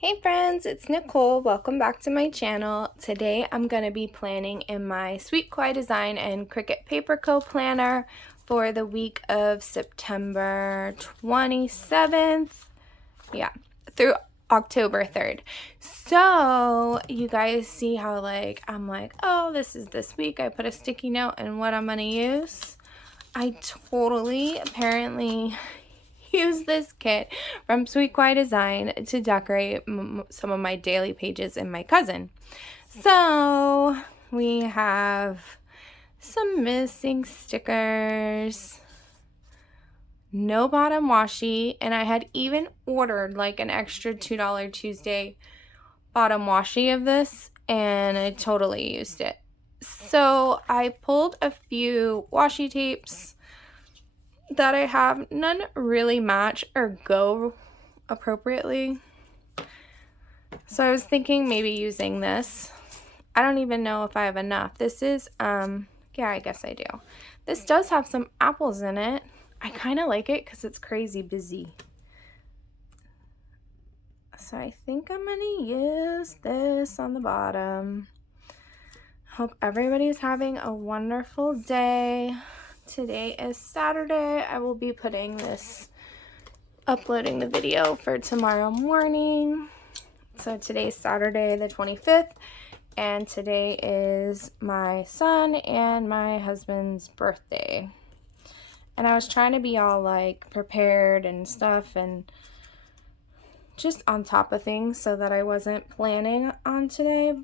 Hey friends, it's Nicole. Welcome back to my channel. Today I'm going to be planning in my LiQWYD design and Cricut Paper Co planner for the week of September 27th, through October 3rd. So you guys see how I'm like, oh, this is this week. I put a sticky note and what I'm going to use. I totally apparently use this kit from LiQWYD Design to decorate some of my daily pages in my cousin. So we have some missing stickers, no bottom washi, and I had even ordered like an extra $2 Tuesday bottom washi of this, and I totally used it. So I pulled a few washi tapes that I have. None really match or go appropriately. So I was thinking maybe using this. I don't even know if I have enough. This is, yeah, I guess I do. This does have some apples in it. I kind of like it because it's crazy busy. So I think I'm going to use this on the bottom. Hope everybody's having a wonderful day. Today is Saturday. I will be uploading the video for tomorrow morning. So today's Saturday the 25th, and today is my son and my husband's birthday. And I was trying to be all like prepared and stuff and just on top of things so that I wasn't planning on today.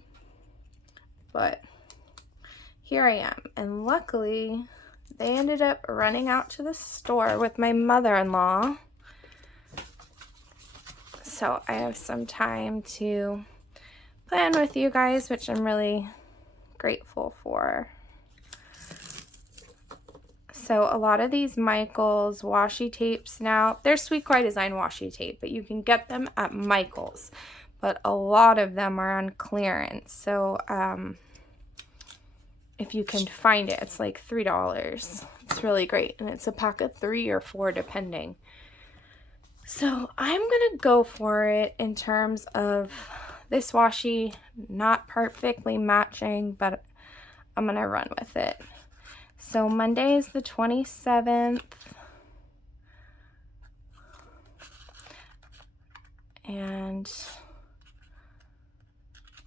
But here I am, and luckily they ended up running out to the store with my mother-in-law. So I have some time to plan with you guys, which I'm really grateful for. So a lot of these Michaels washi tapes now, they're LiQWYD Design washi tape, but you can get them at Michaels. But a lot of them are on clearance. So if you can find it, it's like $3. It's really great. And it's a pack of 3 or 4 depending. So I'm going to go for it in terms of this washi, not perfectly matching, but I'm going to run with it. So Monday is the 27th. And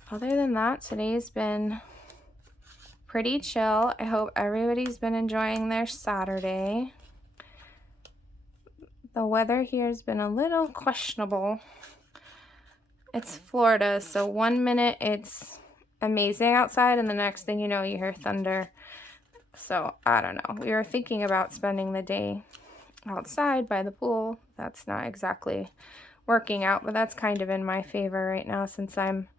other than that, today's been pretty chill. I hope everybody's been enjoying their Saturday. The weather here has been a little questionable. It's Florida, so 1 minute it's amazing outside and the next thing you know you hear thunder. So I don't know. We were thinking about spending the day outside by the pool. That's not exactly working out, but that's kind of in my favor right now since I'm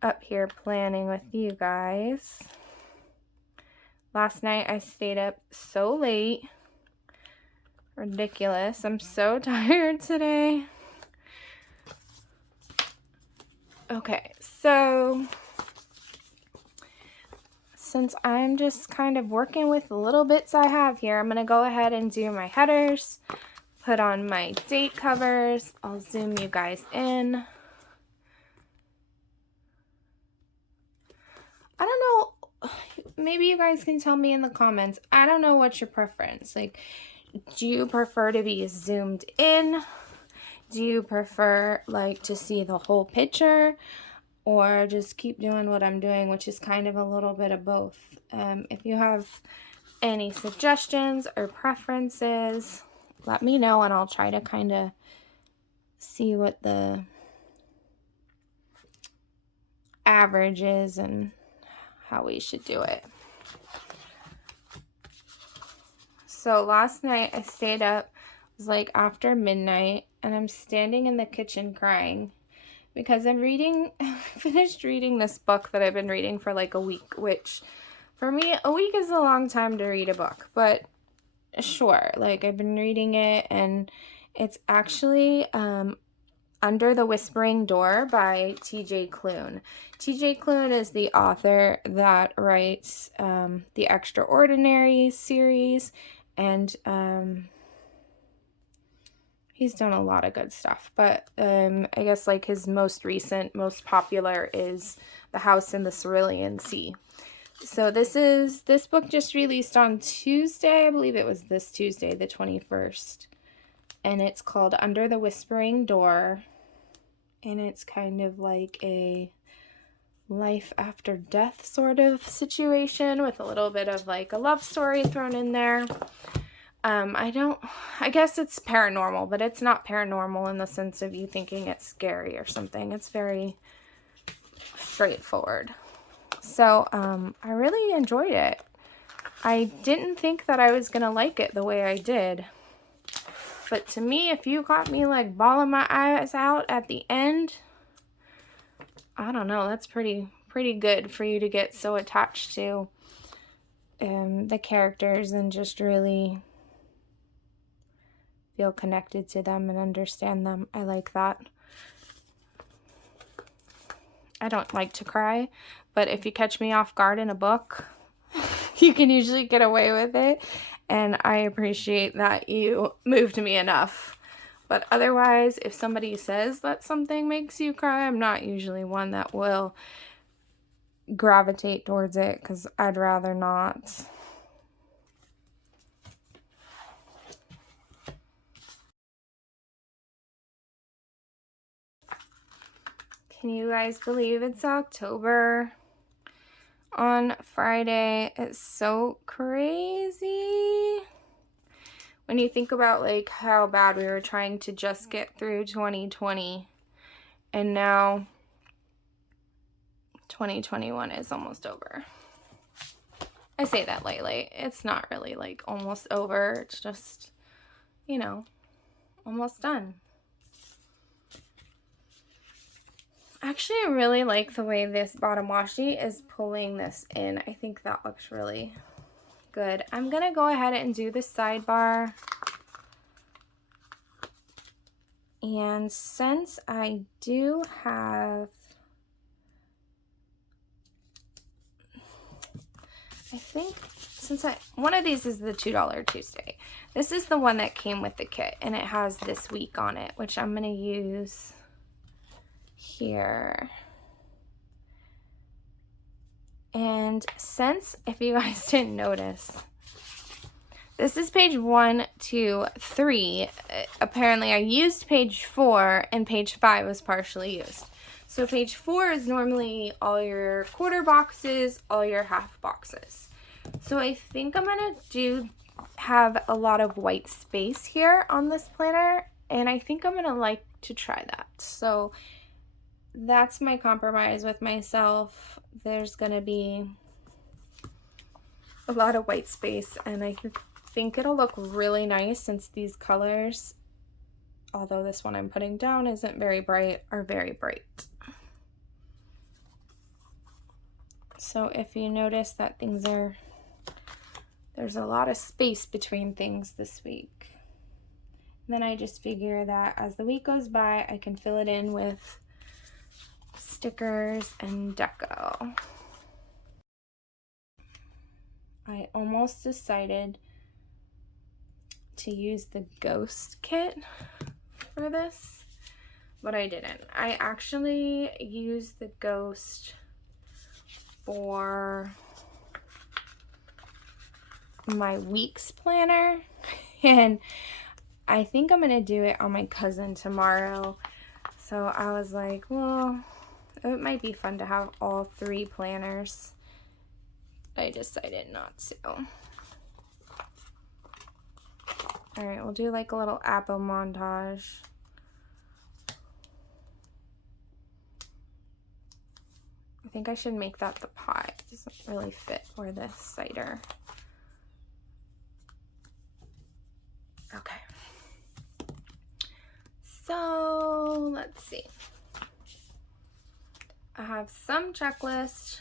up here planning with you guys. Last night I stayed up so late. Ridiculous. I'm so tired today. Okay, so since I'm just kind of working with the little bits I have here, I'm going to go ahead and do my headers, put on my date covers. I'll zoom you guys in. I don't know, maybe you guys can tell me in the comments. I don't know what's your preference. Like, do you prefer to be zoomed in? Do you prefer like to see the whole picture? Or just keep doing what I'm doing, which is kind of a little bit of both. If you have any suggestions or preferences, let me know and I'll try to kind of see what the average is and how we should do it. So last night I stayed up, it was like after midnight, and I'm standing in the kitchen crying because I'm finished reading this book that I've been reading for like a week, which for me, a week is a long time to read a book, but sure, like I've been reading it, and it's actually Under the Whispering Door by T.J. Klune. T.J. Klune is the author that writes the Extraordinary series, and He's done a lot of good stuff, but I guess like his most recent, most popular is The House in the Cerulean Sea. So this book just released on Tuesday. I believe it was this Tuesday, the 21st. And it's called Under the Whispering Door. And it's kind of like a life after death sort of situation with a little bit of like a love story thrown in there. I guess it's paranormal, but it's not paranormal in the sense of you thinking it's scary or something. It's very straightforward. So, I really enjoyed it. I didn't think that I was going to like it the way I did. But to me, if you got me like bawling my eyes out at the end, I don't know, that's pretty good for you to get so attached to the characters and just really feel connected to them and understand them. I like that. I don't like to cry, but if you catch me off guard in a book, you can usually get away with it, and I appreciate that you moved me enough. But otherwise, if somebody says that something makes you cry, I'm not usually one that will gravitate towards it because I'd rather not. Can you guys believe it's October on Friday? It's so crazy when you think about like how bad we were trying to just get through 2020, and now 2021 is almost over. I say that lightly. It's not really like almost over. It's just, you know, almost done. Actually, I really like the way this bottom washi is pulling this in. I think that looks really good. I'm going to go ahead and do the sidebar. And since I do have, I think, one of these is the $2 Tuesday. This is the one that came with the kit, and it has this week on it, which I'm going to use here. And since, if you guys didn't notice, this is page 1, 2, 3. Apparently I used page 4 and page 5 was partially used. So page 4 is normally all your quarter boxes, all your half boxes. So I think I'm gonna have a lot of white space here on this planner, and I think I'm gonna like to try that. So that's my compromise with myself. There's gonna be a lot of white space, and I think it'll look really nice since these colors, although this one I'm putting down isn't very bright, are very bright. So if you notice that there's a lot of space between things this week. And then I just figure that as the week goes by, I can fill it in with stickers and deco. I almost decided to use the ghost kit for this, but I didn't. I actually used the ghost for my week's planner, and I think I'm gonna do it on my cousin tomorrow. So I was like, well, it might be fun to have all 3 planners. I decided not to. Alright, we'll do like a little apple montage. I think I should make that the pot. It doesn't really fit for this cider. Okay. So, let's see. I have some checklists,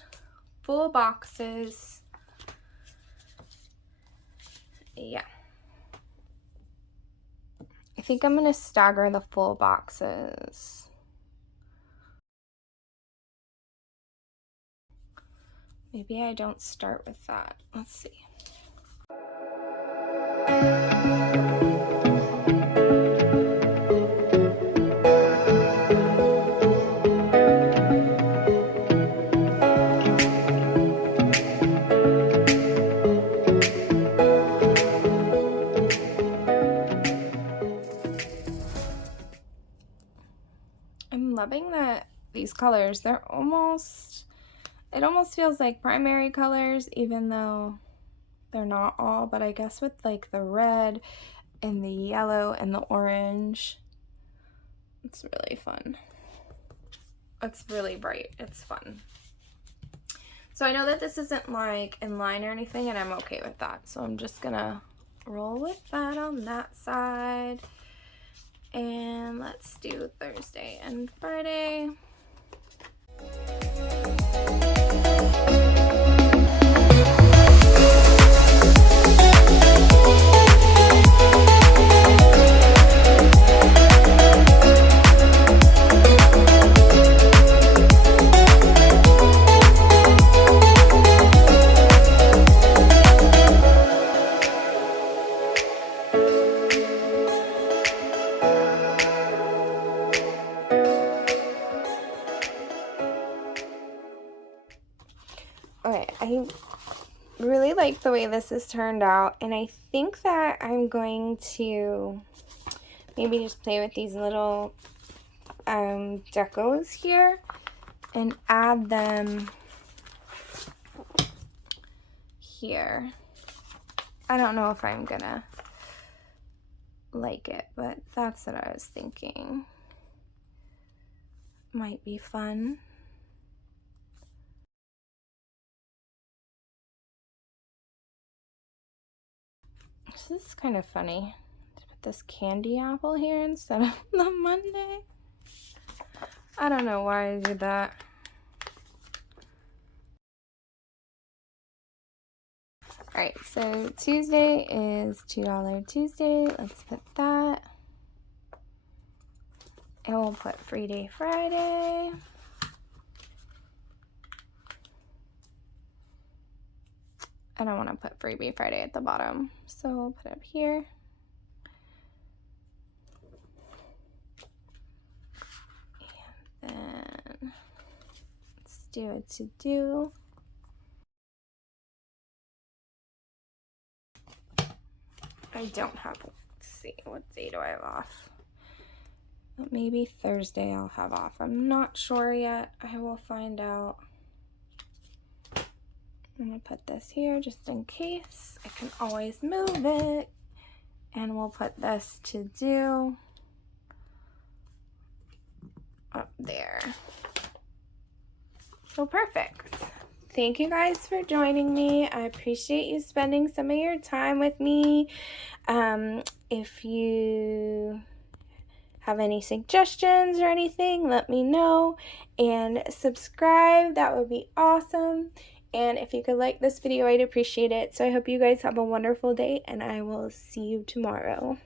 full boxes. Yeah. I think I'm going to stagger the full boxes. Maybe I don't start with that. Let's see. I'm loving that these colors, it almost feels like primary colors, even though they're not all, but I guess with like the red and the yellow and the orange, it's really fun. It's really bright. It's fun. So I know that this isn't like in line or anything, and I'm okay with that. So I'm just gonna roll with that on that side. And let's do Thursday and Friday. Okay, I really like the way this has turned out, and I think that I'm going to maybe just play with these little decos here and add them here. I don't know if I'm gonna like it, but that's what I was thinking. Might be fun. This is kind of funny to put this candy apple here instead of the Monday. I don't know why I did that. Alright, so Tuesday is $2 Tuesday. Let's put that. And we'll put Free Day Friday. I don't want to put Freebie Friday at the bottom, so we'll put it up here. And then let's do a to-do. I don't have, let's see, what day do I have off? Maybe Thursday I'll have off. I'm not sure yet. I will find out. I'm gonna put this here just in case. I can always move it. And we'll put this to do up there. So perfect. Thank you guys for joining me. I appreciate you spending some of your time with me. If you have any suggestions or anything, let me know, and subscribe. That would be awesome. And if you could like this video, I'd appreciate it. So I hope you guys have a wonderful day, and I will see you tomorrow.